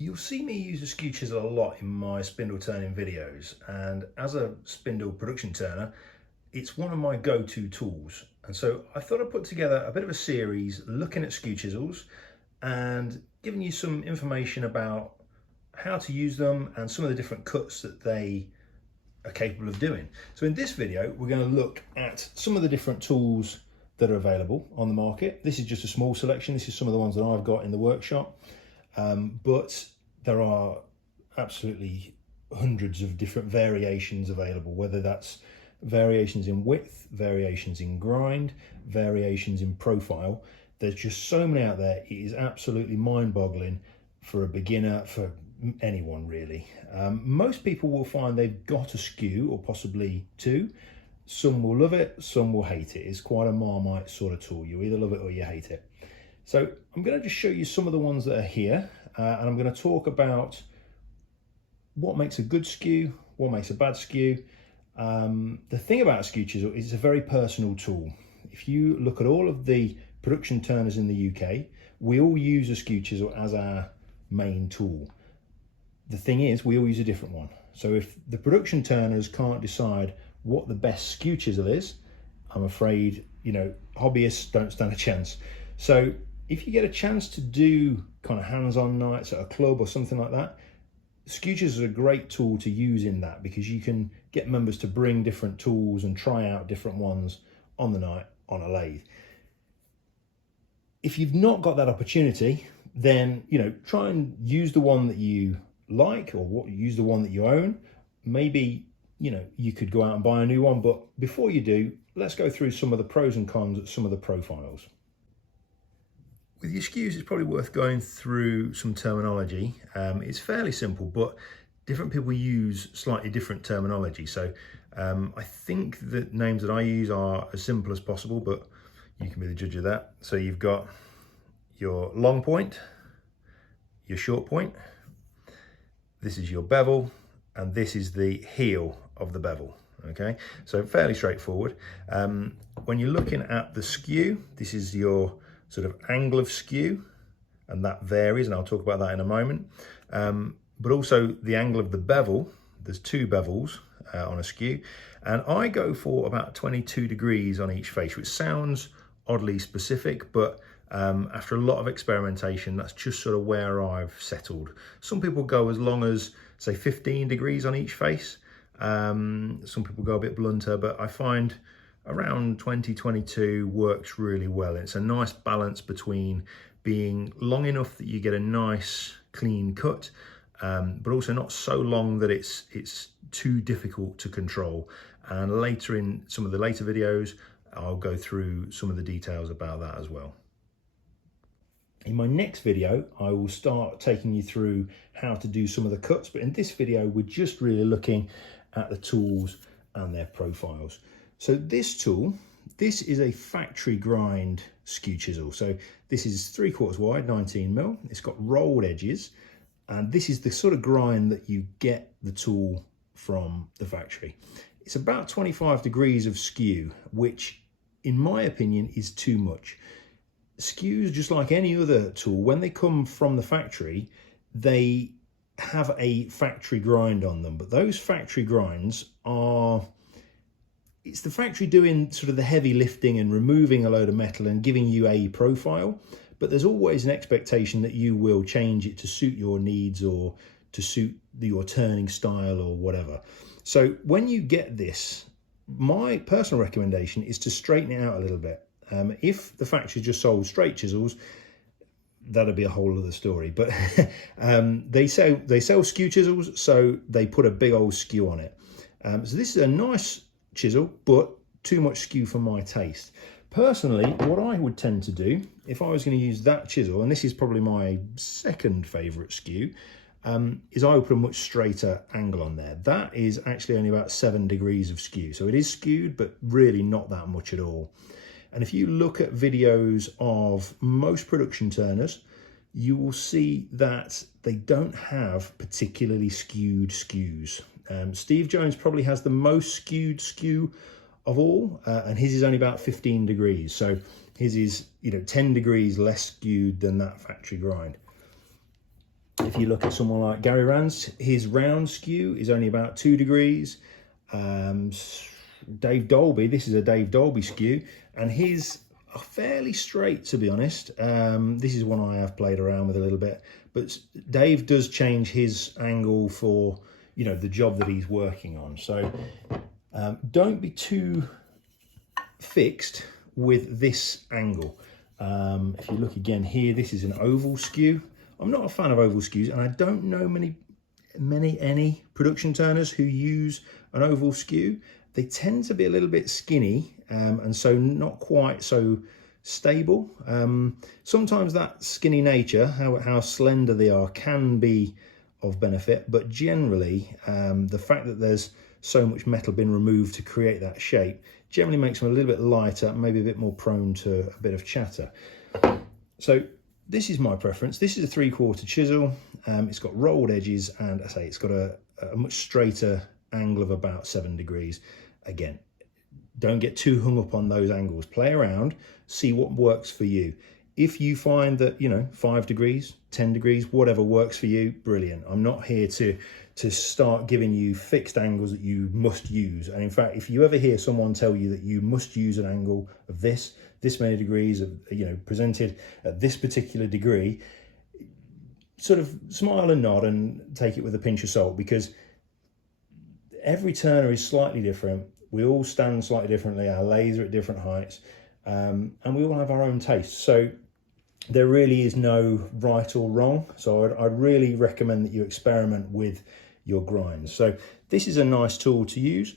You'll see me use a skew chisel a lot in my spindle turning videos, and as a spindle production turner, it's one of my go-to tools. And so I thought I'd put together a bit of a series looking at skew chisels and giving you some information about how to use them and some of the different cuts that they are capable of doing. So in this video, we're going to look at some of the different tools that are available on the market. This is just a small selection. This is some of the ones that I've got in the workshop. But there are absolutely hundreds of different variations available, whether that's variations in width, variations in grind, variations in profile. There's just so many out there. It is absolutely mind-boggling for a beginner, for anyone really. Most people will find they've got a skew or possibly two. Some will love it, some will hate it. It's quite a Marmite sort of tool. You either love it or you hate it. So I'm going to just show you some of the ones that are here, and I'm going to talk about what makes a good skew, what makes a bad skew. The thing about a skew chisel is it's a very personal tool. If you look at all of the production turners in the UK, we all use a skew chisel as our main tool. The thing is, we all use a different one. So if the production turners can't decide what the best skew chisel is, I'm afraid, hobbyists don't stand a chance. So if you get a chance to do kind of hands-on nights at a club or something like that, skew chisels are a great tool to use in that, because you can get members to bring different tools and try out different ones on the night on a lathe. If you've not got that opportunity, then try and use the one that you like, or use the one that you own. Maybe you could go out and buy a new one, but before you do, let's go through some of the pros and cons at some of the profiles. With your skews, it's probably worth going through some terminology. It's fairly simple, but different people use slightly different terminology. So I think the names that I use are as simple as possible, but you can be the judge of that. So you've got your long point, your short point, this is your bevel, and this is the heel of the bevel. Okay, so fairly straightforward. When you're looking at the skew, this is your sort of angle of skew, and that varies, and I'll talk about that in a moment. But also the angle of the bevel. There's two bevels on a skew, and I go for about 22 degrees on each face, which sounds oddly specific, but after a lot of experimentation, that's just sort of where I've settled. Some people go as long as, say, 15 degrees on each face. Some people go a bit blunter, but I find around 20-22 works really well. It's a nice balance between being long enough that you get a nice clean cut, but also not so long that it's too difficult to control. And later, in some of the later videos, I'll go through some of the details about that as well. In my next video, I will start taking you through how to do some of the cuts, but in this video, we're just really looking at the tools and their profiles. So this tool, this is a factory grind skew chisel. So this is 3/4 wide, 19mm. It's got rolled edges, and this is the sort of grind that you get the tool from the factory. It's about 25 degrees of skew, which in my opinion is too much. Skews, just like any other tool, when they come from the factory, they have a factory grind on them, but those factory grinds are, it's the factory doing sort of the heavy lifting and removing a load of metal and giving you a profile, but there's always an expectation that you will change it to suit your needs or to suit your turning style or whatever. So when you get this, my personal recommendation is to straighten it out a little bit. If the factory just sold straight chisels, that'd be a whole other story. But they sell skew chisels, so they put a big old skew on it. So this is a nice chisel, but too much skew for my taste. Personally, what I would tend to do if I was going to use that chisel, and this is probably my second favourite skew, is I would put a much straighter angle on there. That is actually only about 7 degrees of skew, so it is skewed, but really not that much at all. And if you look at videos of most production turners, you will see that they don't have particularly skewed skews. Steve Jones probably has the most skewed skew of all, and his is only about 15 degrees. So his is 10 degrees less skewed than that factory grind. if you look at someone like Gary Rand's, his round skew is only about 2 degrees. Dave Dolby, this is a Dave Dolby skew, and his are fairly straight, to be honest. This is one I have played around with a little bit, but Dave does change his angle for, you know, the job that he's working on. So don't be too fixed with this angle. If you look again here, this is an oval skew. I'm not a fan of oval skews, and I don't know any production turners who use an oval skew. They tend to be a little bit skinny, and so not quite so stable. Sometimes that skinny nature, how slender they are, can be of benefit, but generally the fact that there's so much metal been removed to create that shape generally makes them a little bit lighter, maybe a bit more prone to a bit of chatter. So this is my preference. This is a 3/4 chisel. It's got rolled edges, and I say it's got a much straighter angle of about 7 degrees. Again, don't get too hung up on those angles. Play around, see what works for you. If you find that, you know, 5 degrees, 10 degrees, whatever works for you, brilliant. I'm not here to start giving you fixed angles that you must use. And in fact, if you ever hear someone tell you that you must use an angle of this many degrees, you know, presented at this particular degree, sort of smile and nod and take it with a pinch of salt, because every turner is slightly different. We all stand slightly differently, our lathes are at different heights, and we all have our own tastes. So there really is no right or wrong. So I'd really recommend that you experiment with your grinds. So this is a nice tool to use.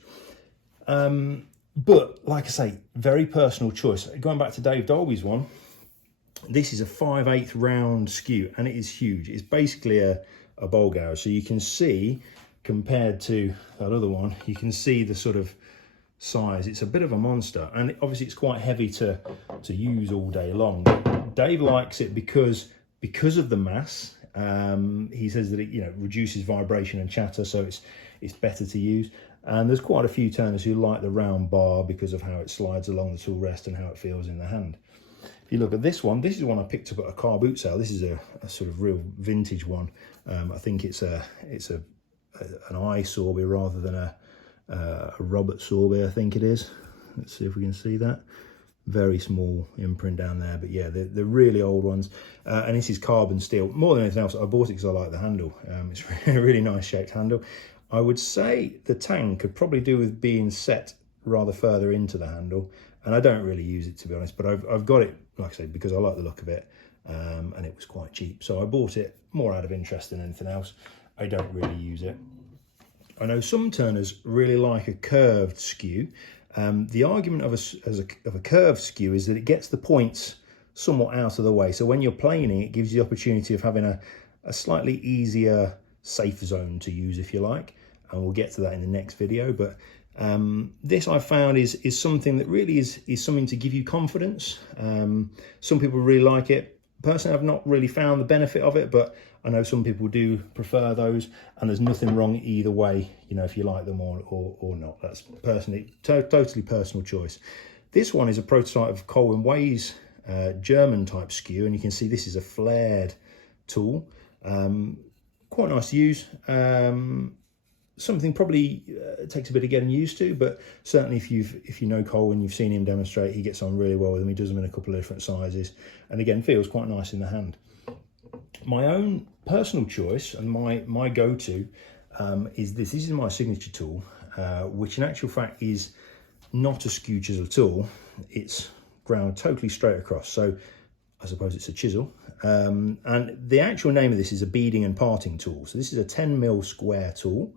But like I say, very personal choice. Going back to Dave Dolby's one, this is a 5/8 round skew, and it is huge. It's basically a bowl gouge. So you can see, compared to that other one, you can see the sort of size. It's a bit of a monster, and obviously it's quite heavy to use all day long. But Dave likes it because of the mass. He says that it, you know, reduces vibration and chatter, so it's better to use. And there's quite a few turners who like the round bar because of how it slides along the tool rest and how it feels in the hand. If you look at this one, this is one I picked up at a car boot sale. This is a sort of real vintage one. I think it's an eye Sorby rather than a Robert Sorby, I think it is. Let's see if we can see that. Very small imprint down there, but yeah, they're really old ones. And this is carbon steel. More than anything else, I bought it because I like the handle. It's a really nice shaped handle. I would say the tang could probably do with being set rather further into the handle, and I don't really use it, to be honest, but I've got it, like I said, because I like the look of it, and it was quite cheap. So I bought it more out of interest than anything else. I don't really use it. I know some turners really like a curved skew. The argument of a curved skew is that it gets the points somewhat out of the way. So when you're planing, it gives you the opportunity of having a slightly easier, safe zone to use, if you like. And we'll get to that in the next video. But this I found is something that really is something to give you confidence. Some people really like it. Personally, I've not really found the benefit of it, but I know some people do prefer those, and there's nothing wrong either way, you know, if you like them or not. That's personally, totally personal choice. This one is a prototype of Colwyn Way's German type skew, and you can see this is a flared tool. Quite nice to use. Something probably takes a bit of getting used to, but certainly if you know Colwyn, you've seen him demonstrate, he gets on really well with them. He does them in a couple of different sizes, and again, feels quite nice in the hand. My own personal choice and my go-to is this. This is my signature tool, which in actual fact is not a skew chisel at all. It's ground totally straight across. So I suppose it's a chisel. And the actual name of this is a beading and parting tool. So this is a 10mm square tool,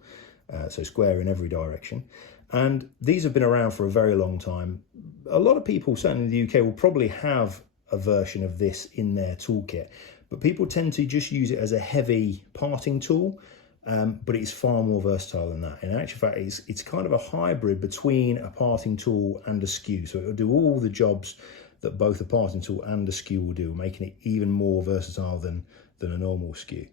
so square in every direction. And these have been around for a very long time. A lot of people, certainly in the UK, will probably have a version of this in their toolkit, but people tend to just use it as a heavy parting tool, but it's far more versatile than that. In actual fact, it's kind of a hybrid between a parting tool and a skew. So it'll do all the jobs that both a parting tool and a skew will do, making it even more versatile than a normal skew.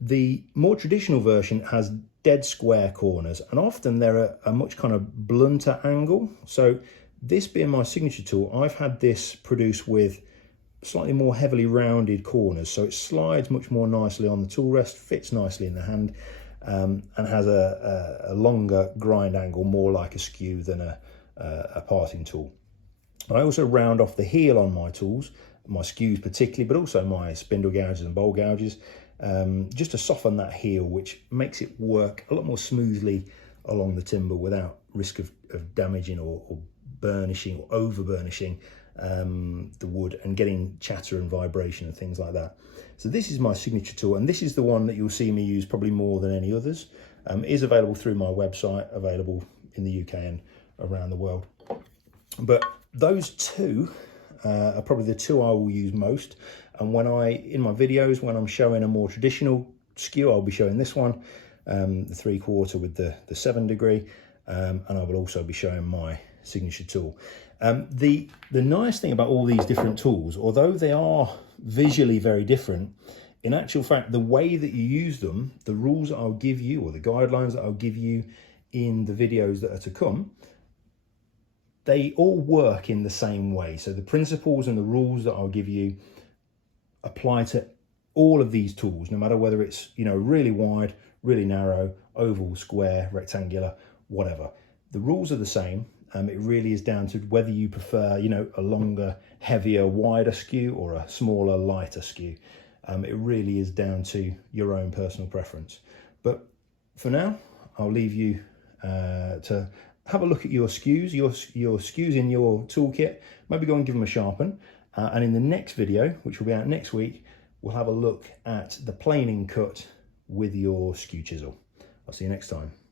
The more traditional version has dead square corners, and often they're a much kind of blunter angle. So this being my signature tool, I've had this produced with slightly more heavily rounded corners, so it slides much more nicely on the tool rest, fits nicely in the hand, and has a longer grind angle, more like a skew than a parting tool. I also round off the heel on my tools, my skews particularly, but also my spindle gouges and bowl gouges, just to soften that heel, which makes it work a lot more smoothly along the timber without risk of damaging or burnishing or over burnishing the wood and getting chatter and vibration and things like that. So this is my signature tool, and this is the one that you'll see me use probably more than any others. It is available through my website, available in the UK and around the world. But those two are probably the two I will use most. And in my videos, when I'm showing a more traditional skew, I'll be showing this one, the 3/4 with the 7 degree, and I will also be showing my signature tool. The nice thing about all these different tools, although they are visually very different, in actual fact, the way that you use them, the rules that I'll give you or the guidelines that I'll give you in the videos that are to come, they all work in the same way. So the principles and the rules that I'll give you apply to all of these tools, no matter whether it's, you know, really wide, really narrow, oval, square, rectangular, whatever. The rules are the same. It really is down to whether you prefer, you know, a longer, heavier, wider skew or a smaller, lighter skew. It really is down to your own personal preference. But for now, I'll leave you to have a look at your skews, your skews in your toolkit. Maybe go and give them a sharpen. And in the next video, which will be out next week, we'll have a look at the planing cut with your skew chisel. I'll see you next time.